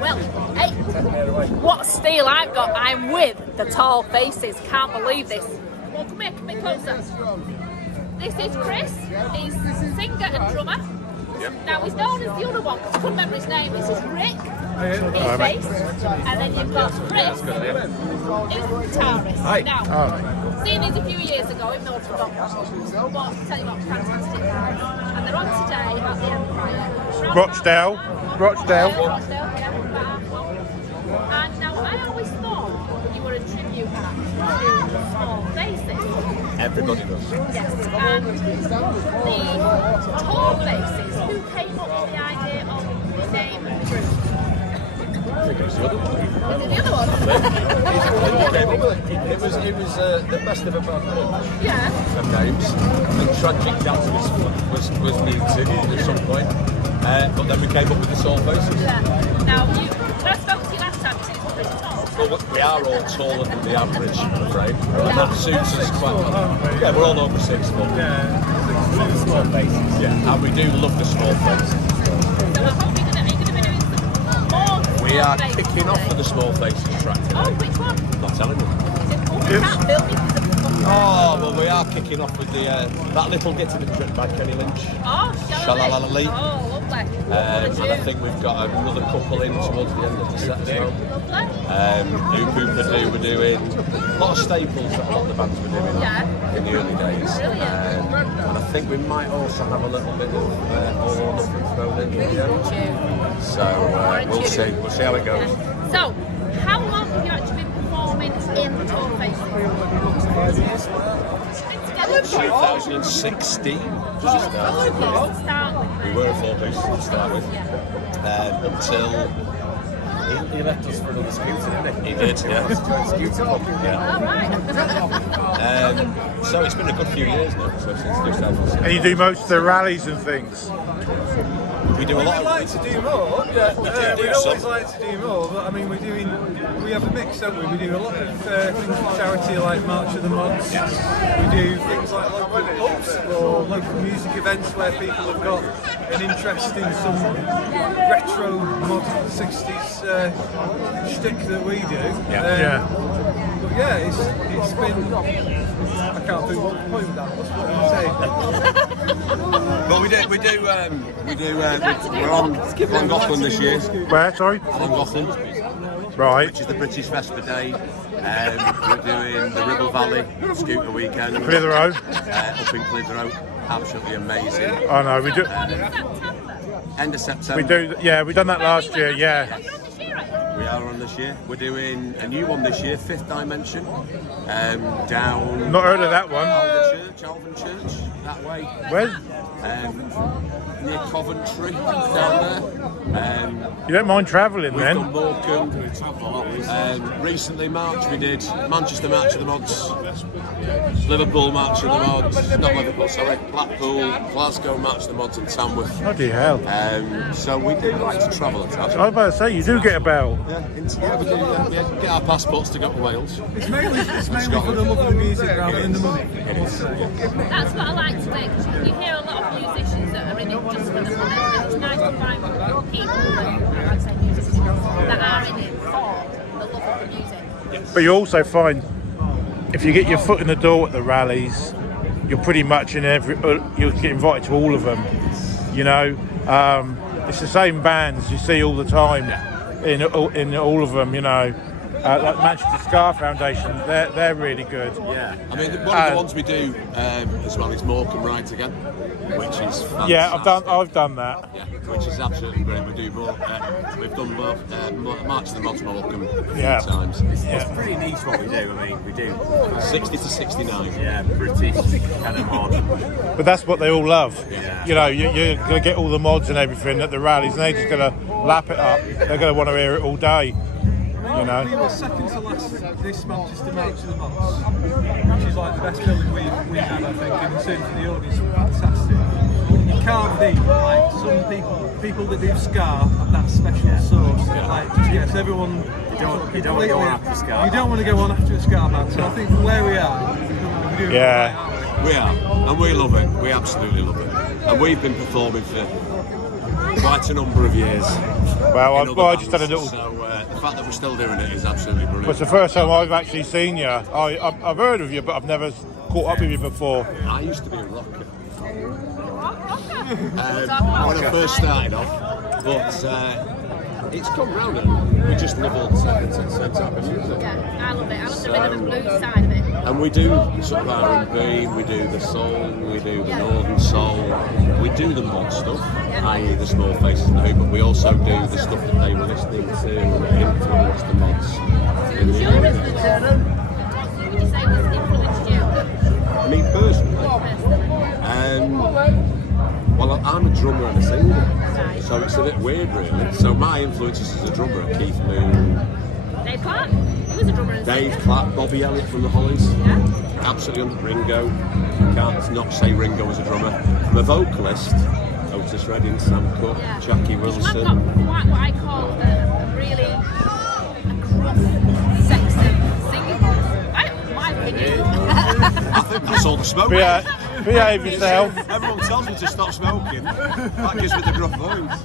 Well, hey, what steal I've got. I'm with the Tall Faces. Can't believe this. Well, come here, come a bit closer. This is Chris. He's singer and drummer. Yep. Now he's known as the other one because I couldn't remember his name. This is Rick. He's bass. And then you've got Chris. He's guitarist. Hi. Now, seen these a few years ago, even though I've forgotten. But I'll tell you what, fantastic guys. And they're on today at the Empire. Rochdale. Rochdale, yeah. And now I always thought you were a tribute act to Small Faces. Everybody does. Yes, and the Tall Faces, who came up with the idea of the name of the group? I think it was the other one. Is it the other one? It was the best of a bad bunch Yeah. of names. And Tragic Dance was muted at some point. But then we came up with the Tall Faces. Yeah. Now, when I spoke to you last time, you said it's pretty tall. Well, we are all taller than the average, I'm afraid. And that suits us quite well. Yeah, we're all over 6 foot. Small faces. Yeah, and we do love the small faces. So I hope you're going to be doing some more. We are kicking off with the Small Faces track today. Oh, which one? Not telling you. Is it called? We can't build it. Oh, well, we are kicking off with the that little Get to the Trip by Kenny Lynch. Oh, Shalalali. Oh, lovely. And I think we've got another couple in towards the end of the set as well. Lovely. We're doing a lot of staples that a lot of the bands were doing in the early days. Brilliant. And I think we might also have a little bit of All or Nothing thrown in here. So we'll see how it goes. So, how long have you actually been performing in the Tall Faces? 2016 to start with. We were a 4-piece to start with. Until He left us for another scooter, didn't he? he did, yeah. Scooter club. Alright. So it's been a good few years now, so since 2016. And you do most of the rallies and things. We do a lot We'd like to do more. Yeah, we'd always some. like to do more, but I mean, we have a mix, don't we? We do a lot of things for charity, like March of the Mods. We do things like local pubs or local music events where people have got an interest in some retro mod 60s shtick that we do. Yeah. But yeah, it's been. I can't think what the point of that was. What did you say? But we're on Llangollen this year. Where, sorry? Llangollen, Right. which is the British Vesper Day. We're doing the Ribble Valley Scooter Weekend. Clitheroe. Up in Clitheroe. Absolutely amazing. Oh no, we do. End of September. We do. Yeah, we done that last year. Yeah. We are on this year. We're doing a new one this year, Fifth Dimension. Down. Not heard of that one. Alvin Church, that way. Where? Near Coventry, down there. You don't mind travelling We've then? done Morecambe. Recently, March, we did Manchester March of the Mods, Liverpool March of the Mods, not Liverpool, sorry, Blackpool, Glasgow March of the Mods, and Tamworth. Bloody hell. So we do like to travel a I tad. was about to say, you do get about. Yeah, we do. We get our passports to go to Wales. It's mainly for the love of the music rather than the money. That's what I like to do, because you hear a lot of musicians that are in it just for the money, and it's nice to find people that are in it for the love of the music. But you also find, if you get your foot in the door at the rallies, you're pretty much in you'll get invited to all of them. You know, it's the same bands you see all the time in all of them. You know, like Manchester Scar Foundation, they're really good. Yeah, I mean one of the ones we do as well is Morecambe Rides Again, which is fantastic. Yeah, I've done that. Yeah, which is absolutely brilliant. We do we've done March of the Mods Morecambe a few times. It's pretty niche what we do. I mean, we do 60 to 69. yeah, British kind of mod. But that's what they all love. Yeah. You know, you're going to get all the mods and everything at the rallies, and they're just going to lap it up. They're going to want to hear it all day. You know. We were second to last this Manchester March of the Mods, which is like the best building we've had, I think, in terms of the audience. Fantastic. You can't beat like some people that do ska have that special sauce that like just gets everyone. You don't want to go on after ska. You don't want to go on after a ska band. So I think from where we are, we're doing Yeah. We are, and we love it. We absolutely love it. And we've been performing for quite a number of years. Well, in other I just had a bands, little. So the fact that we're still doing it is absolutely brilliant. It's the first time I've actually seen you. I've heard of you, but I've never caught up with you before. I used to be a rocker. When I first started off, but it's come round and we just love all the same type of music. Yeah, I love it. I love the rhythm and blues side of it. And we do sort of R&B, we do the soul, we do the northern soul, we do the mod stuff, i.e. the Small Faces and the Who, but we also do the stuff that they were listening to and influenced the mods. Who's your influence? Who would you say was influenced you? Me personally, well, I'm a drummer and a singer, so it's a bit weird really. So my influences as a drummer are Keith Moon, Dave Clark. He was a drummer and Dave singer. Clark, Bobby Elliott from the Hollies. Yeah. Absolutely Ringo. Can't not say Ringo as a drummer. From a vocalist, Otis Redding, Sam Cooke, Jackie He's Wilson. got quite what I call a really gruff, sexy singing voice. My opinion. I think that's all the smoke. Behave yourself. Everyone tells me to stop smoking. That gives me the gruff voice.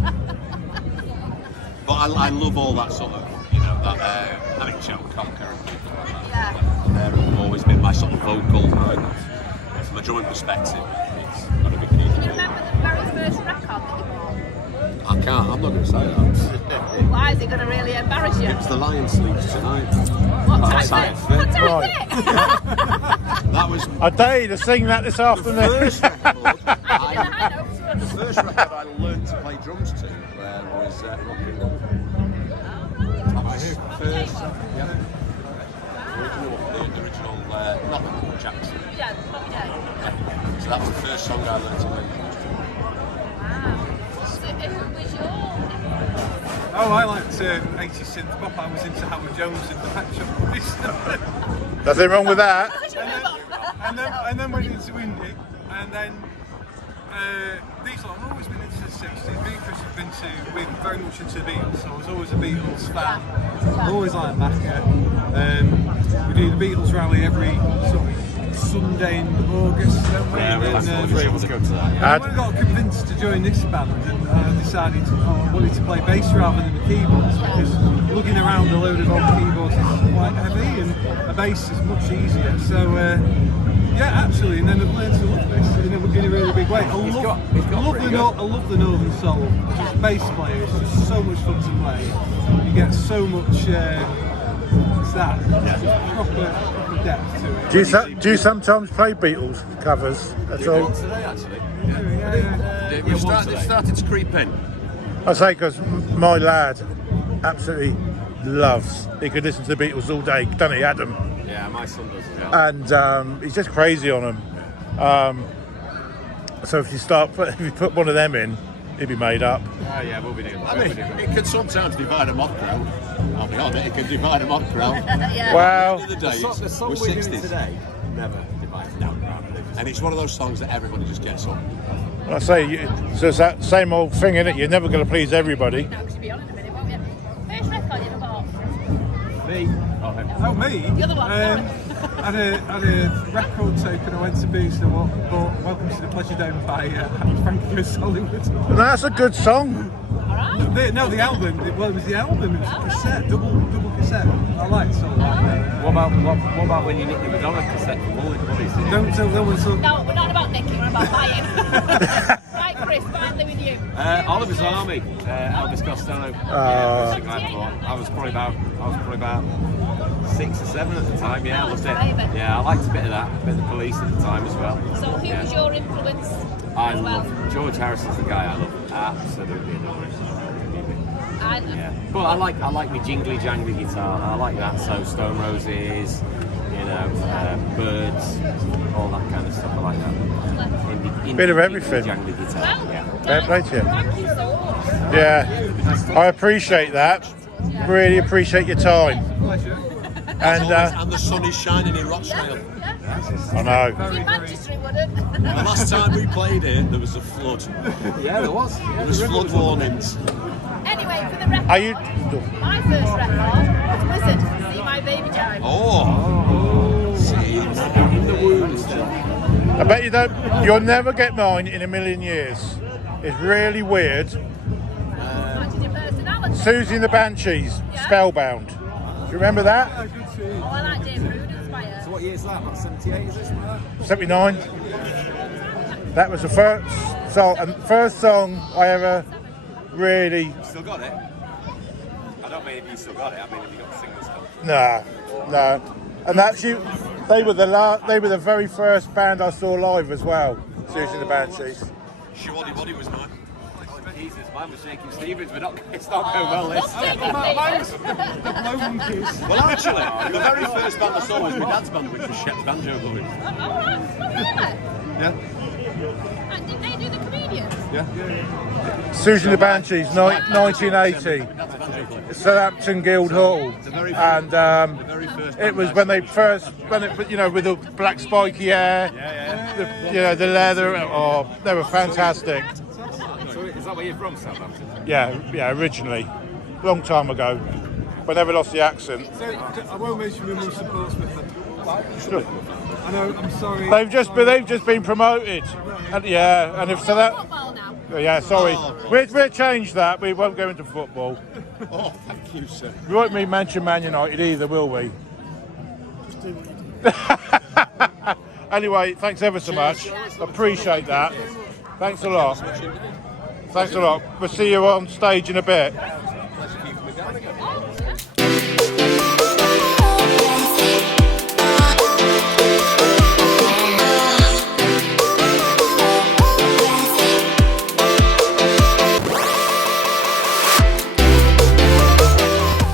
But I love all that sort of, I mean, Joe Cocker and people like that. They've always been my sort of vocal, and from a drumming perspective, it's got to be key. Can you remember the very first record that you bought? I can't, I'm not going to say that. Why is it going to really embarrass you? It's The Lion Sleeps Tonight. What That's time is how it? it What fit. time is it? That was I dare you to sing that this afternoon. first record. I know. The first record I learned to play drums to was Rock and Roll. That was first, the original, not Michael Jackson. Yeah, Bobby Day. So that was the first song I learned to play. Wow. So who was your... Oh, I liked 80s synth pop. I was into Howard Jones and the Pet Shop Boys. Nothing wrong with that. and then went into indie, and then these lot, I've always been into the 60s. Me and Chris have we're very much into the Beatles, so I was always a Beatles fan. I always liked Macca. We do the Beatles rally every sort of Sunday in August, don't we? Yeah, and three of us go to that. and when I got convinced to join this band, and I decided I wanted to play bass rather than the keyboards, because lugging around a load of old keyboards is quite heavy, and a bass is much easier. So yeah, absolutely. And then I've learned to love this in a really big way. I love the Northern Soul. As a bass player, it's just so much fun to play. You get so much. What's that? Proper depth to it. Do you sometimes play Beatles covers at all? Today, actually. Yeah. They've started to creep in. I say because my lad absolutely loves. He could listen to the Beatles all day, doesn't he, Adam? Yeah, my son does as well. And he's just crazy on them. So if you put one of them in, he'd be made up. Oh yeah, we'll be doing I mean, it can sometimes divide a mod crowd. I'll be honest, it can divide a mod crowd. Yeah. Well, At the end of the day, the song we're we're doing 60s. today never divides down. And it's one of those songs that everybody just gets on. I say, so it's that same old thing, innit? You're never going to please everybody. No, because you'll be on in a minute, won't you? First record you ever bought? Me? Oh, me? The other one, I had a record tape and I went to Boots and bought Welcome to the Pleasure Dome by Frankie Goes to Hollywood. No, that's a good song. The album. It was the album. It was a cassette, double cassette. I liked all that. What about when you nicked the Madonna cassette from Woolies? Don't tell no one. No, we're not about nicking, we're about buying. Right, Chris, finally with you. Oliver's Army, Elvis Costello. I was probably about 6 or 7 at the time. Yeah, I loved it. Yeah, I liked a bit of that, a bit of the Police at the time as well. So who was your influence? I as well? love George Harrison's the guy I love. Absolutely adore him. Yeah. But I like my jingly jangly guitar. I like that. So Stone Roses, Birds, all that kind of stuff. I like that. Bit of everything. Jangly guitar. Well, Yeah. Fair play to you. thank you so much. Yeah, I appreciate that. Really appreciate your time. Pleasure. And And the sun is shining in Rochdale. I know. In Manchester it wouldn't. The last time we played here, there was a flood. Yeah, there was. There was flood warnings. Anyway, for the record, Are you? my first record was Blizzard, See My Baby Time. Oh, see, In the womb still. I bet you don't. You'll never get mine in a million years. It's really weird. Matches your personality. Susie and the Banshees, Spellbound. Do you remember that? Oh, I like Dave Bruden's fire. So what year is that? Like 78, is this? 79. That was the first song I ever really. You still got it? I don't mean if you still got it. I mean if you got to sing the stuff. No. And actually, they were the very first band I saw live as well. Susie and the Banshees. Shoddy Body was mine. Jesus, mine was Shaking Stevens, but it's not going well. This. Well, actually, the very first band I saw was my dad's band, which was Shep's Banjo Boys. Yeah. And did they do the comedians? Yeah. Susie and the Banshees, 1980. Southampton Guildhall. And it was when they first, with the black spiky hair, the leather. Oh, they were fantastic. So is that where you're from, Southampton? Yeah, originally, long time ago. But I never lost the accent. So, I won't mention who supports with them. Good. I know, I'm sorry. They've just been promoted. And if so that. Football now. Yeah, sorry. We'll change that. We won't go into football. Oh, thank you, sir. We won't mention Man United either, will we? Anyway, thanks ever so much. Appreciate that. Thanks a lot. Thanks a lot. We'll see you on stage in a bit. Oh,